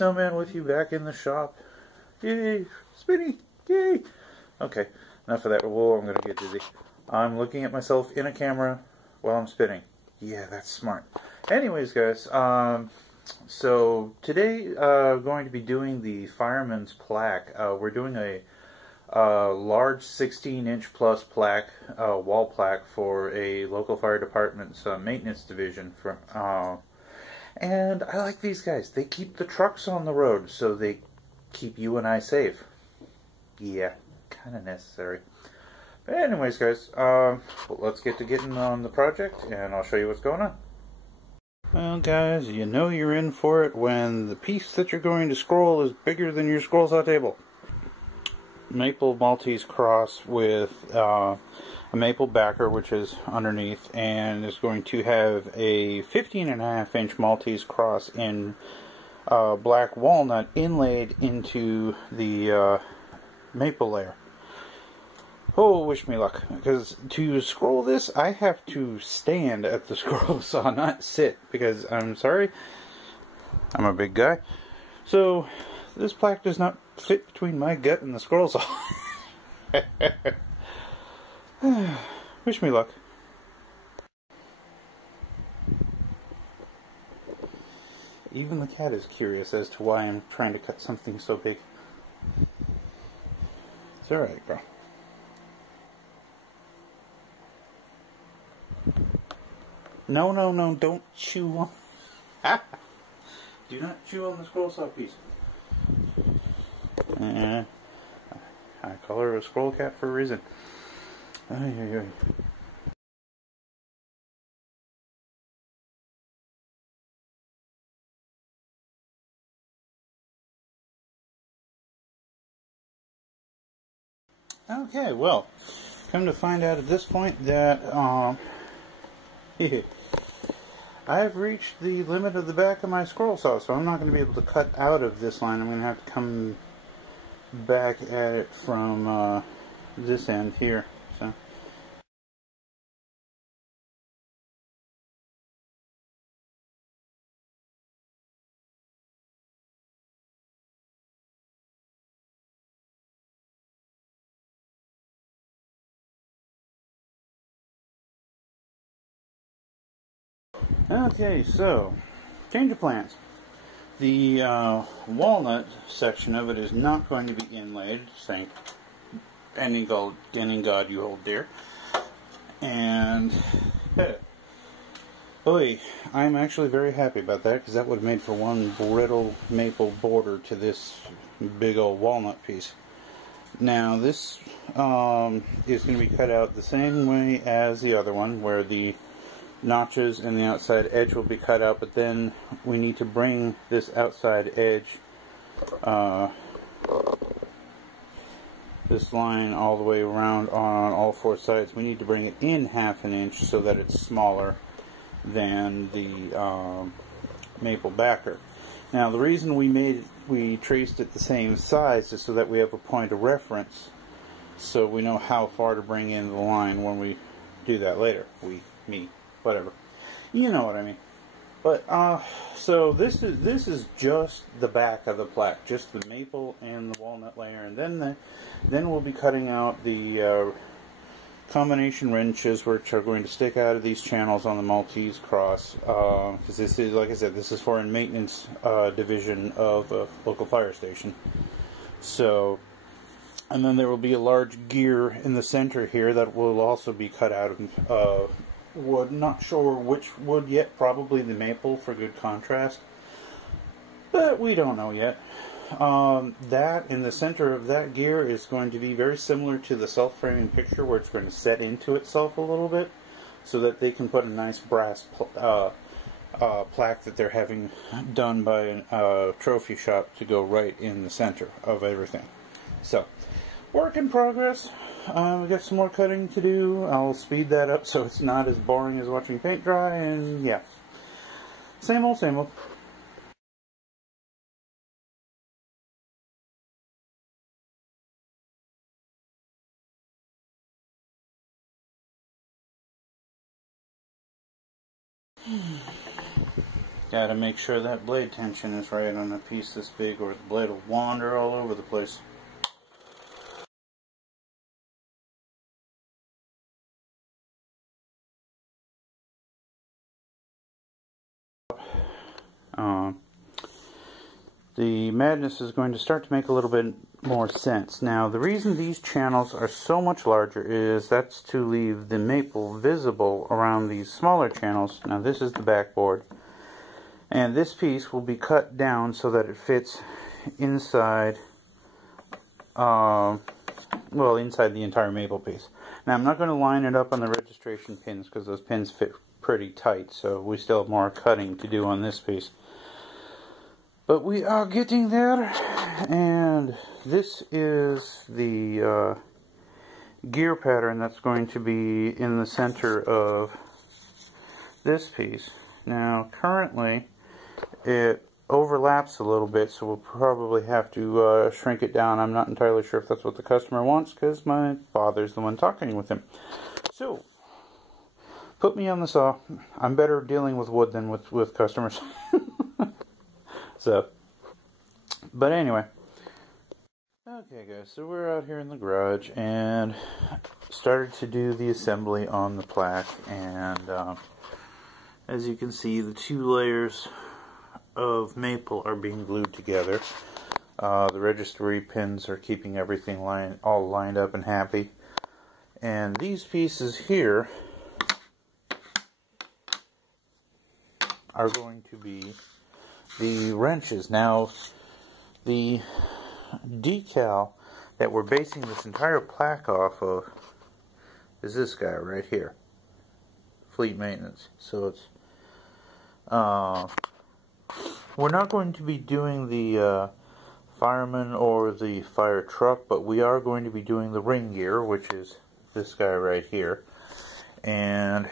snowman with you back in the shop. Yay! Spinny! Yay! Okay, enough of that. Whoa, I'm gonna get dizzy. I'm looking at myself in a camera while I'm spinning. Yeah, that's smart. Anyways, guys, so today going to be doing the fireman's plaque. We're doing a large 16-inch plus plaque, wall plaque for a local fire department's maintenance division. And I like these guys. They keep the trucks on the road, so they keep you and I safe. Yeah, kind of necessary. But anyways, guys, let's get to getting on the project, and I'll show you what's going on. Well, guys, you know you're in for it when the piece that you're going to scroll is bigger than your scroll saw table. Maple Maltese cross with a maple backer, which is underneath, and is going to have a 15.5-inch Maltese cross in black walnut inlaid into the maple layer. Oh, wish me luck, because to scroll this, I have to stand at the scroll saw, not sit, because I'm sorry, I'm a big guy. So this plaque does not fit between my gut and the scroll saw. Wish me luck. Even the cat is curious as to why I'm trying to cut something so big. It's alright, girl. No, no, no, don't chew on... Do not chew on the scroll saw piece. I call her a scroll cat for a reason. Ay, ay, ay. Okay, well, come to find out at this point that I've reached the limit of the back of my scroll saw, so I'm not going to be able to cut out of this line. I'm going to have to come back at it from this end here. So. Okay, so change of plans. The walnut section of it is not going to be inlaid, thank any God you hold dear. And boy, I'm actually very happy about that, because that would have made for one brittle maple border to this big old walnut piece. Now this is going to be cut out the same way as the other one, where the notches and the outside edge will be cut out, but then we need to bring this outside edge, this line all the way around on all four sides. We need to bring it in 1/2 inch so that it's smaller than the maple backer. Now the reason we traced it the same size is so that we have a point of reference, so we know how far to bring in the line when we do that later. Me. Whatever, you know what I mean. But so this is just the back of the plaque, just the maple and the walnut layer, and then we'll be cutting out the combination wrenches, which are going to stick out of these channels on the Maltese cross. Because this is, like I said, this is for a maintenance division of a local fire station. So, and then there will be a large gear in the center here that will also be cut out of wood. Not sure which wood yet, probably the maple for good contrast, but we don't know yet. That in the center of that gear is going to be very similar to the self-framing picture, where it's going to set into itself a little bit so that they can put a nice brass plaque that they're having done by a trophy shop to go right in the center of everything. So, work in progress. We got some more cutting to do. I'll speed that up so it's not as boring as watching paint dry, and yeah. Same old, same old. Gotta make sure that blade tension is right on a piece this big, or the blade will wander all over the place. The madness is going to start to make a little bit more sense. Now, the reason these channels are so much larger is that's to leave the maple visible around these smaller channels. Now, this is the backboard, and this piece will be cut down so that it fits inside, well, inside the entire maple piece. Now, I'm not going to line it up on the registration pins because those pins fit pretty tight, so we still have more cutting to do on this piece. But we are getting there, and this is the gear pattern that's going to be in the center of this piece. Now, currently, it overlaps a little bit, so we'll probably have to shrink it down. I'm not entirely sure if that's what the customer wants, because my father's the one talking with him. So, put me on the saw. I'm better dealing with wood than with customers. So, but anyway, okay guys, so we're out here in the garage and started to do the assembly on the plaque, and as you can see, the two layers of maple are being glued together. The registry pins are keeping everything all lined up and happy, and these pieces here are going to be the wrenches. Now, the decal that we're basing this entire plaque off of is this guy right here, Fleet Maintenance. So it's we're not going to be doing the fireman or the fire truck, but we are going to be doing the ring gear, which is this guy right here. And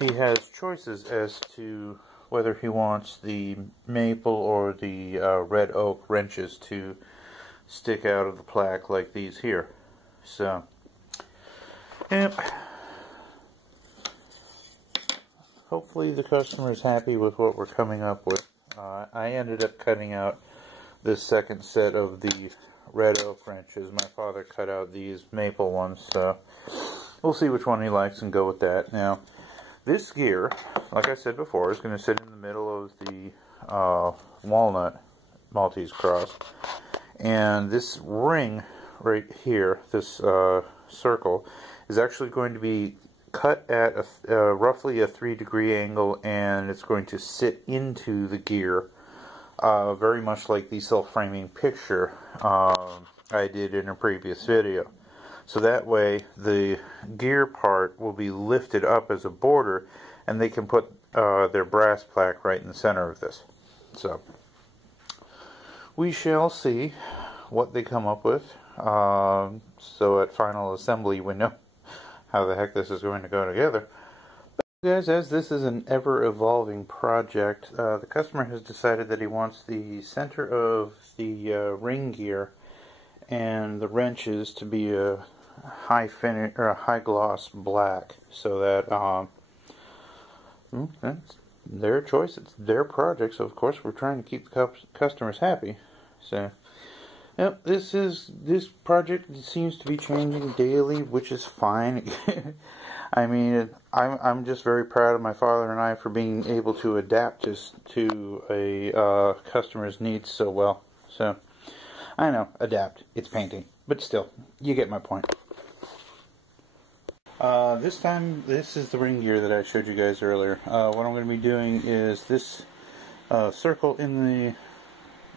he has choices as to whether he wants the maple or the red oak wrenches to stick out of the plaque like these here. So, yep. Hopefully the customer is happy with what we're coming up with. I ended up cutting out this second set of the red oak wrenches. My father cut out these maple ones, so we'll see which one he likes and go with that. Now, this gear, like I said before, is going to sit in the middle of the walnut Maltese cross. And this ring right here, this circle, is actually going to be cut at roughly a 3-degree angle, and it's going to sit into the gear, very much like the self-framing picture I did in a previous video. So that way the gear part will be lifted up as a border, and they can put their brass plaque right in the center of this. So we shall see what they come up with. So at final assembly we know how the heck this is going to go together. But guys, as this is an ever-evolving project, the customer has decided that he wants the center of the ring gear and the wrenches to be a high finish or a high gloss black, so that that's their choice. It's their project, so of course we're trying to keep the customers happy. So, yep, this project seems to be changing daily, which is fine. I mean, I'm just very proud of my father and I for being able to adapt to a customer's needs so well. So, I know, adapt. It's painting, but still, you get my point. This time, this is the ring gear that I showed you guys earlier. What I'm going to be doing is this circle in the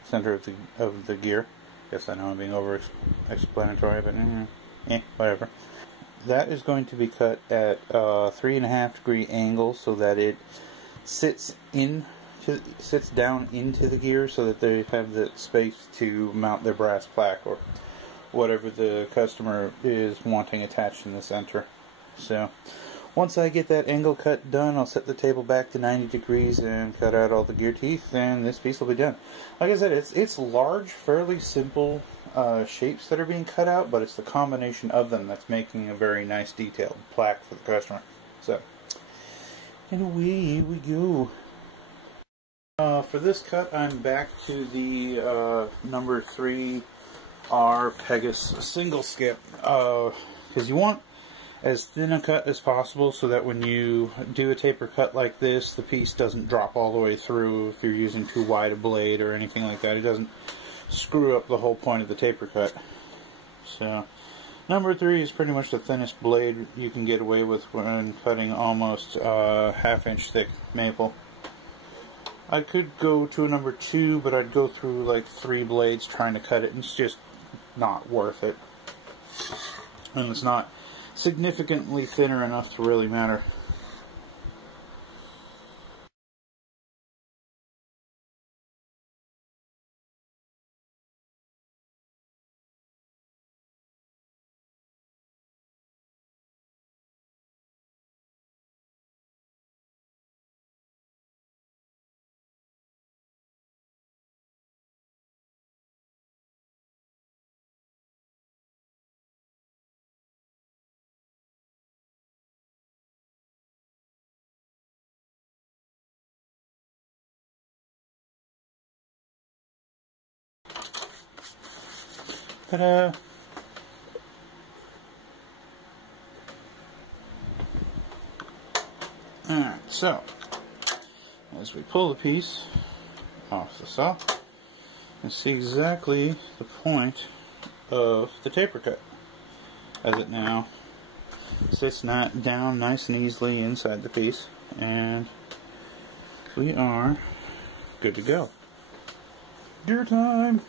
center of the gear. Yes, I know I'm being over-explanatory, but whatever. That is going to be cut at a 3.5-degree angle so that it sits down into the gear, so that they have the space to mount their brass plaque or whatever the customer is wanting attached in the center. So once I get that angle cut done, I'll set the table back to 90 degrees and cut out all the gear teeth, and this piece will be done. Like I said, it's large, fairly simple shapes that are being cut out, but it's the combination of them that's making a very nice detailed plaque for the customer. So, and away we go. For this cut, I'm back to the number 3R Pegasus single skip, because you want as thin a cut as possible so that when you do a taper cut like this, the piece doesn't drop all the way through if you're using too wide a blade or anything like that. It doesn't screw up the whole point of the taper cut. So, number 3 is pretty much the thinnest blade you can get away with when cutting almost half-inch thick maple. I could go to a number 2, but I'd go through like 3 blades trying to cut it, and it's just not worth it. And it's not significantly thinner enough to really matter. Ta-da! Alright, so as we pull the piece off the saw, you see exactly the point of the taper cut, as it now sits down nice and easily inside the piece, and we are good to go. Deer time!